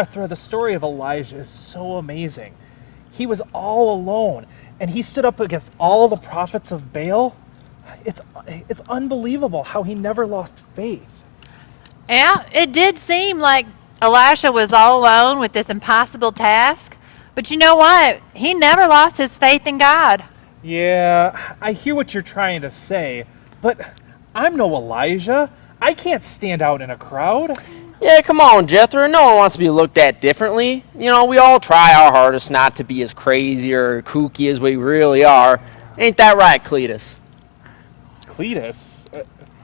Jethro, the story of Elijah is so amazing. He was all alone, and he stood up against all the prophets of Baal. It's unbelievable how he never lost faith. Yeah, it did seem like Elisha was all alone with this impossible task. But you know what? He never lost his faith in God. Yeah, I hear what you're trying to say, but I'm no Elijah. I can't stand out in a crowd. Yeah, come on, Jethro. No one wants to be looked at differently. You know, we all try our hardest not to be as crazy or kooky as we really are. Ain't that right, Cletus? Cletus?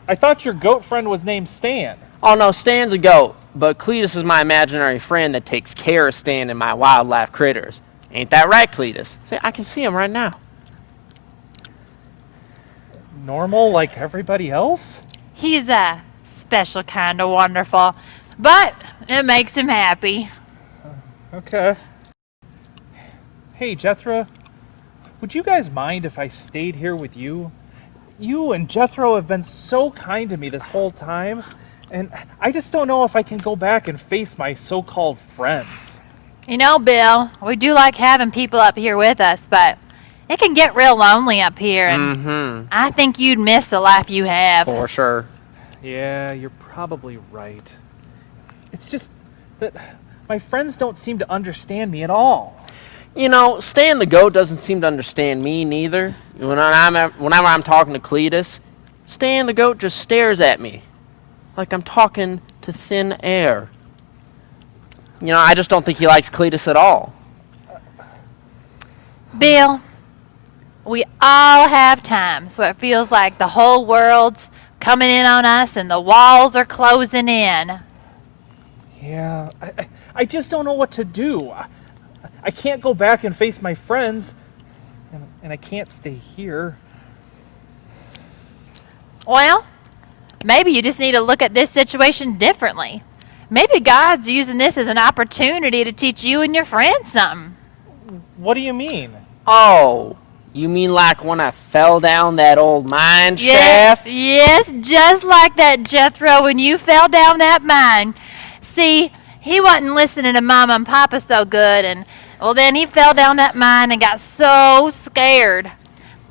I thought your goat friend was named Stan. Oh, no, Stan's a goat, but Cletus is my imaginary friend that takes care of Stan and my wildlife critters. Ain't that right, Cletus? See, I can see him right now. Normal like everybody else? He's a special kind of wonderful, but it makes him happy. Okay. Hey, Jethro, would you guys mind if I stayed here with you? You and Jethro have been so kind to me this whole time, and I just don't know if I can go back and face my so-called friends. You know, Bill, we do like having people up here with us, but it can get real lonely up here, and I think you'd miss the life you have. For sure. Yeah, you're probably right. It's just that my friends don't seem to understand me at all. You know, Stan the goat doesn't seem to understand me neither. Whenever I'm talking to Cletus, Stan the goat just stares at me like I'm talking to thin air. You know, I just don't think he likes Cletus at all. Bill, we all have times where it feels like the whole world's coming in on us and the walls are closing in. Yeah, I just don't know what to do. I can't go back and face my friends, and I can't stay here. Well, maybe you just need to look at this situation differently. Maybe God's using this as an opportunity to teach you and your friends something. What do you mean? Oh, you mean like when I fell down that old mine shaft? Yes, just like that, Jethro, when you fell down that mine. See, he wasn't listening to Mama and Papa so good, and well, then he fell down that mine and got so scared.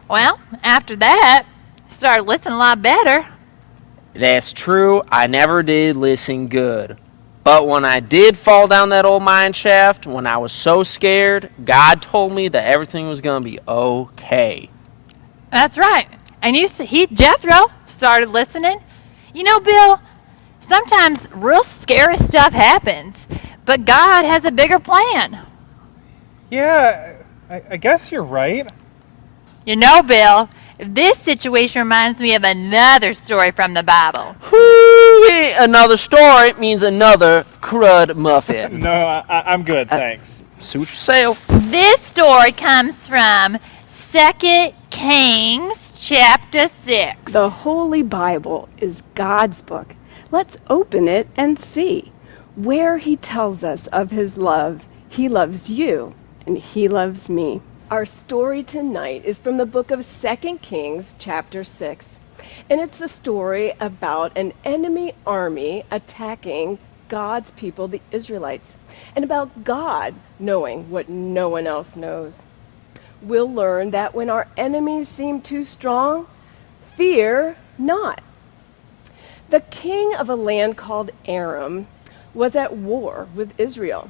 Well, after that, he started listening a lot better. That's true. I never did listen good. But when I did fall down that old mine shaft, when I was so scared, God told me that everything was going to be okay. That's right. And Jethro started listening. You know, Bill, sometimes real scary stuff happens, but God has a bigger plan. Yeah, I guess you're right. You know, Bill, this situation reminds me of another story from the Bible. Whoo-wee! Another story means another crud muffin. No, I'm good, thanks. Suit yourself. This story comes from 2 Kings chapter 6. The Holy Bible is God's book. Let's open it and see where he tells us of his love. He loves you, and he loves me. Our story tonight is from the book of 2 Kings, chapter 6. And it's a story about an enemy army attacking God's people, the Israelites, and about God knowing what no one else knows. We'll learn that when our enemies seem too strong, fear not. The king of a land called Aram was at war with Israel.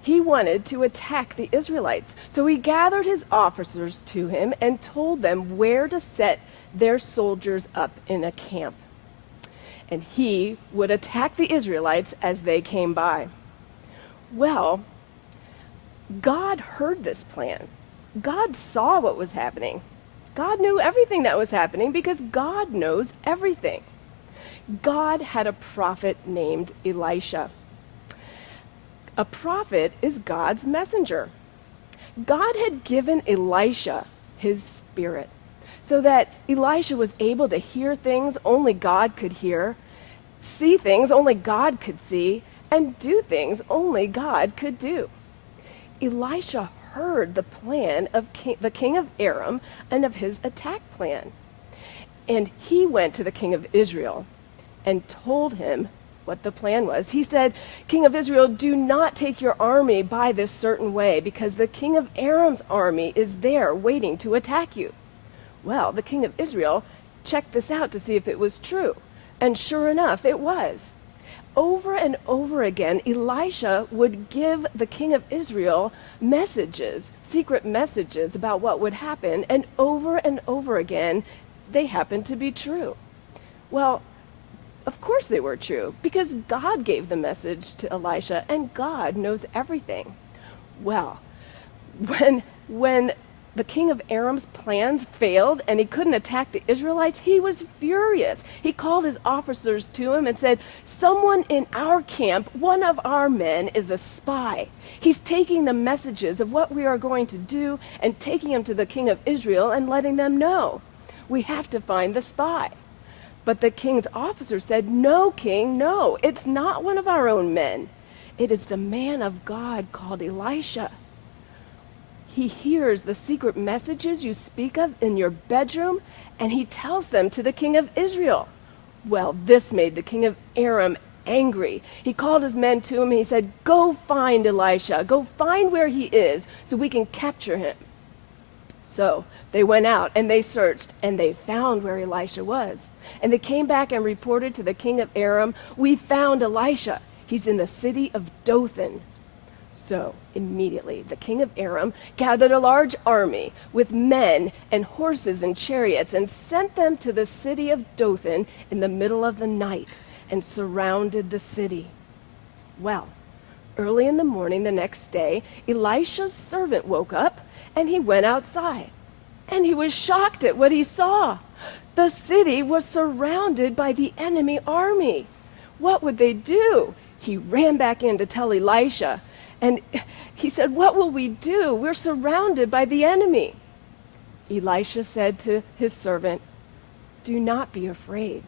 He wanted to attack the Israelites, so he gathered his officers to him and told them where to set their soldiers up in a camp. And he would attack the Israelites as they came by. Well, God heard this plan. God saw what was happening. God knew everything that was happening because God knows everything. God had a prophet named Elisha. A prophet is God's messenger. God had given Elisha his spirit so that Elisha was able to hear things only God could hear, see things only God could see, and do things only God could do. Elisha heard the plan of the king of Aram and of his attack plan. And he went to the king of Israel and told him what the plan was. He said, King of Israel, do not take your army by this certain way, because the king of Aram's army is there waiting to attack you. Well, the king of Israel checked this out to see if it was true. And sure enough, it was. Over and over again, Elisha would give the king of Israel messages, secret messages about what would happen, and over again, they happened to be true. Well, of course they were true, because God gave the message to Elisha, and God knows everything. Well, when the king of Aram's plans failed and he couldn't attack the Israelites, he was furious. He called his officers to him and said, someone in our camp, one of our men, is a spy. He's taking the messages of what we are going to do and taking them to the king of Israel and letting them know. We have to find the spy. But the king's officer said, no, king, no, it's not one of our own men. It is the man of God called Elisha. He hears the secret messages you speak of in your bedroom, and he tells them to the king of Israel. Well, this made the king of Aram angry. He called his men to him and he said, go find Elisha. Go find where he is so we can capture him. So they went out and they searched and they found where Elisha was. And they came back and reported to the king of Aram, we found Elisha. He's in the city of Dothan. So immediately the king of Aram gathered a large army with men and horses and chariots and sent them to the city of Dothan in the middle of the night and surrounded the city. Well, early in the morning the next day, Elisha's servant woke up and he went outside. And he was shocked at what he saw. The city was surrounded by the enemy army. What would they do? He ran back in to tell Elisha. And he said, what will we do? We're surrounded by the enemy. Elisha said to his servant, do not be afraid.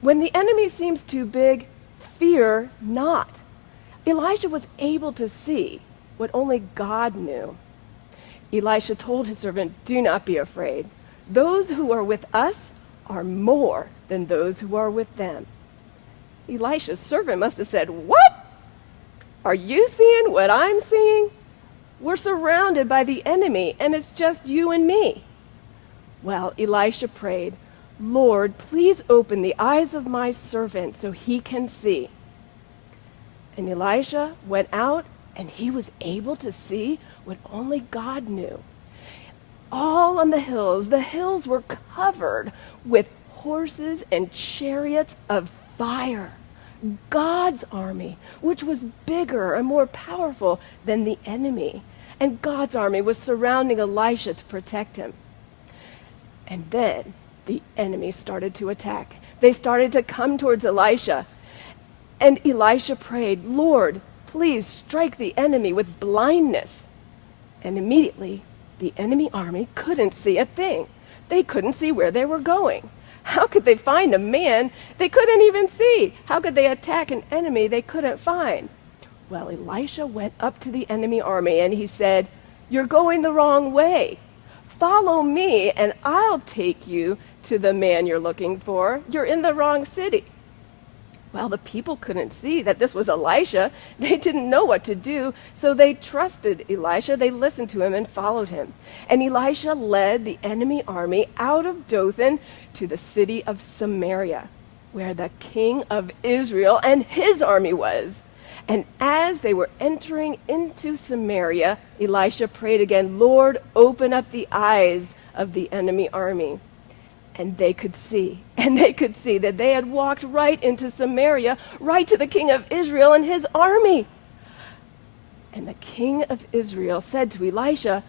When the enemy seems too big, fear not. Elisha was able to see what only God knew. Elisha told his servant, do not be afraid. Those who are with us are more than those who are with them. Elisha's servant must have said, what? Are you seeing what I'm seeing? We're surrounded by the enemy, and it's just you and me. Well, Elisha prayed, Lord, please open the eyes of my servant so he can see. And Elisha went out, and he was able to see what only God knew. All on the hills were covered with horses and chariots of fire. God's army, which was bigger and more powerful than the enemy. And God's army was surrounding Elisha to protect him. And then the enemy started to attack. They started to come towards Elisha. And Elisha prayed, Lord, please strike the enemy with blindness. And immediately, the enemy army couldn't see a thing. They couldn't see where they were going. How could they find a man they couldn't even see? How could they attack an enemy they couldn't find? Well, Elisha went up to the enemy army and he said, you're going the wrong way. Follow me and I'll take you to the man you're looking for. You're in the wrong city. Well, the people couldn't see that this was Elisha. They didn't know what to do, so they trusted Elisha. They listened to him and followed him. And Elisha led the enemy army out of Dothan to the city of Samaria, where the king of Israel and his army was. And as they were entering into Samaria, Elisha prayed again, Lord, open up the eyes of the enemy army. And they could see that they had walked right into Samaria, right to the king of Israel and his army. And the king of Israel said to Elisha,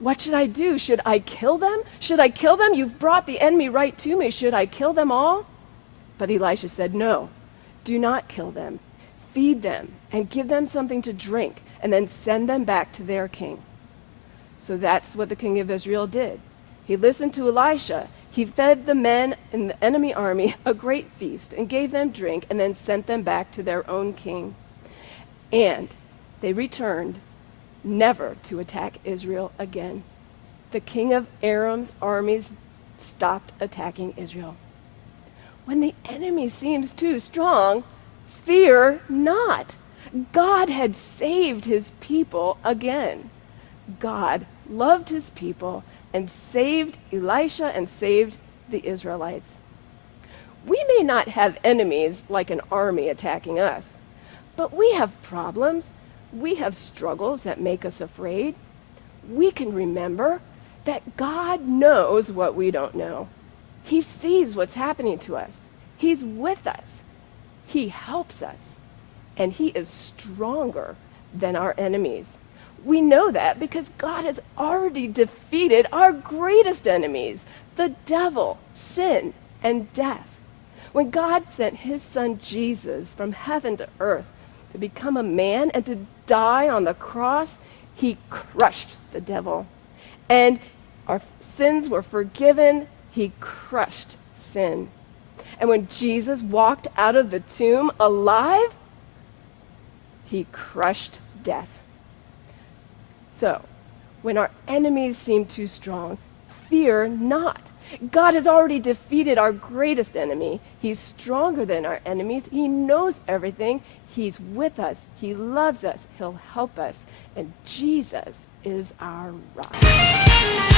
what should I do? Should I kill them? Should I kill them? You've brought the enemy right to me. Should I kill them all? But Elisha said, no, do not kill them. Feed them and give them something to drink, and then send them back to their king. So that's what the king of Israel did. He listened to Elisha. He fed the men in the enemy army a great feast and gave them drink and then sent them back to their own king. And they returned never to attack Israel again. The king of Aram's armies stopped attacking Israel. When the enemy seems too strong, fear not. God had saved his people again. God loved his people and saved Elisha and saved the Israelites. We may not have enemies like an army attacking us, but we have problems. We have struggles that make us afraid. We can remember that God knows what we don't know. He sees what's happening to us. He's with us. He helps us. And he is stronger than our enemies. We know that because God has already defeated our greatest enemies, the devil, sin, and death. When God sent his son Jesus from heaven to earth to become a man and to die on the cross, he crushed the devil. And our sins were forgiven. He crushed sin. And when Jesus walked out of the tomb alive, he crushed death. So, when our enemies seem too strong, fear not. God has already defeated our greatest enemy. He's stronger than our enemies. He knows everything. He's with us. He loves us. He'll help us. And Jesus is our rock.